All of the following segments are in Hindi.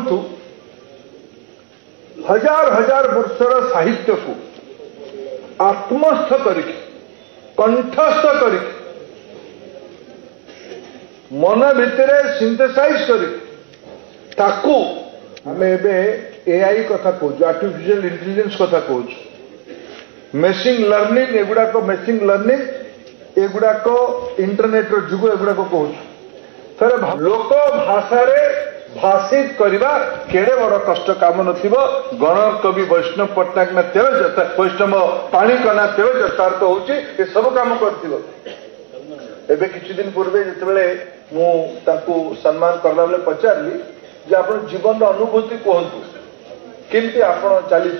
भावतु हजार हजार वर्षर साहित्य को आत्मस्थ कर कंठस्थ कर मन भितर सिंथेसाइज कर आम एआई कथा कहूँ आर्टिफिशियल इंटेलिजेंस कथा कहूँ मेसिन लर्निंग एगुड़ाक मेसिन लर्निंग एगुड़ाक इंटरनेट जुग एगुड़ाक कहूँ थे लोक भाषा भाषित करवा केड़े बड़ कष्ट काम नथिबो गण कवि वैष्णव पट्टनायक ना तेज वैष्णव पाणिकना तेज जतार्थ होची ए सब काम करथिबो एबे किछि दिन पूर्वे जेतेबेले मु ताकू सम्मान करला बेले पचारली जे आपण जीवन अनुभूति कहतु केमती आपण चली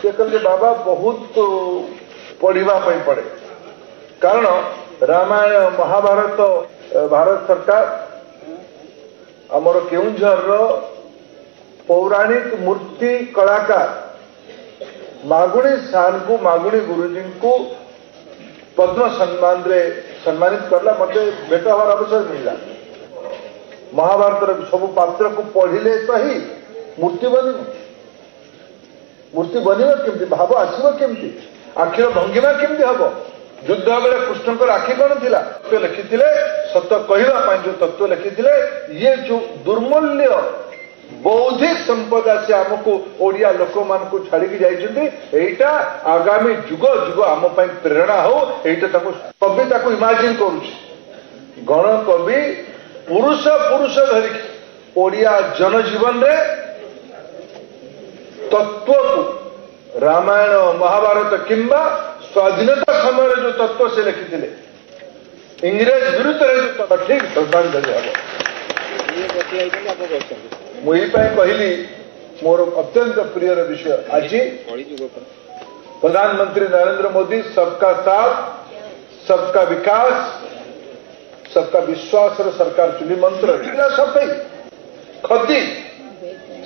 से कहले बाबा बहुत पढ़िबा पई पड़े कारण रामायण महाभारत भारत सरकार आमर केउंझर पौराणिक मूर्ति कलाकार मागुणी साल को मागुणी गुरुजी को पद्म सम्मान रे सम्मानित करला मत भेट हमार अवसर मिला महाभारत सब पात्र को पढ़िले तो ही मूर्ति बन केमती भाव आसव केमती आखिर भंगिमा केमती हम युद्ध बेले कृष्ण आखि कौन थिला तत्व लिखिथिले सत कहवा जो तत्व लिखिथिले ये जो दुर्मूल्य बौद्धिक संपदा से आमको ओडिया लोक मान को छाड़ी जाइछन्ती आगामी जुग जुग आम प्रेरणा हो एटा कवि ताको इमाजिन करुछि गण कवि पुरुष पुरुष धरिक ओडिया जनजीवन रे तत्व को रामायण महाभारत किंबा स्वाधीनता समय जो तत्व से लिखिथिले इंग्रेज विरुद्ध जो ठीक श्रद्धांजलि हम मुझे कहली मोर अत्यंत प्रिय विषय आज प्रधानमंत्री नरेंद्र मोदी सबका साथ सबका विकास सबका विश्वास सरकार चुनी मंत्र सब खदी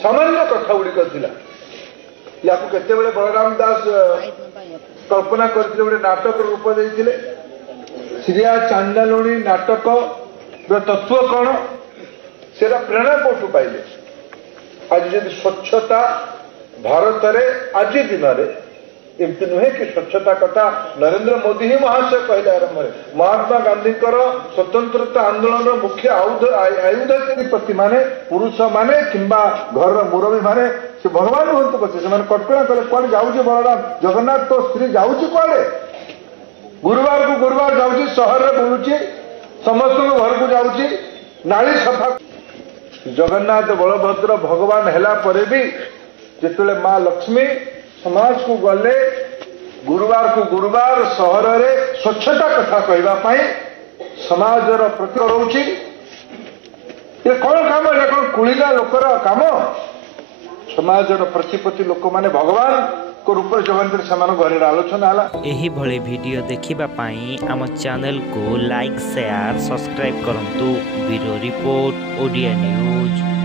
सामान्य कथा गुड़िक या केते बलराम दास कल्पना करते गोटे नाटक रूप देते श्रिया चांडालुणी नाटक तत्व कौन से प्रेरणा कौटू पाइले आज जब स्वच्छता भारत रे आज दिन एमती नुहे कि स्वच्छता कथा नरेंद्र मोदी ही महाशय कहले आरंभ में महात्मा गांधी स्वतंत्रता आंदोलन मुख्य आयुध प्रति माने पुरुष माने किंबा घर मुरबी माने से भगवान हूँ पचे से कल्पना कले कौन जाऊँ बलराम जगन्नाथ तो स्त्री जाऊँ कौड़े गुरुवार को गुरुवार जाऊँ सहर में बुलूची समस्त घर को जाऊँ नाली सफा जगन्नाथ बलभद्र भगवान हैला परे भी जिते माँ लक्ष्मी समाज को गले गुरुवार को गुरुवार सहर में स्वच्छता कथा कहवाई समाजर प्रति रोचे ये कौन काम है कौन कुड़ीला लोकर काम समाजर प्रतिपति लोक माने भगवान को रूप जगन्नाथ से घर आलोचना है एही भले वीडियो देखिबा पाई आम चैनल को लाइक शेयर सब्सक्राइब करंतु ब्यूरो रिपोर्ट ओडिया न्यूज।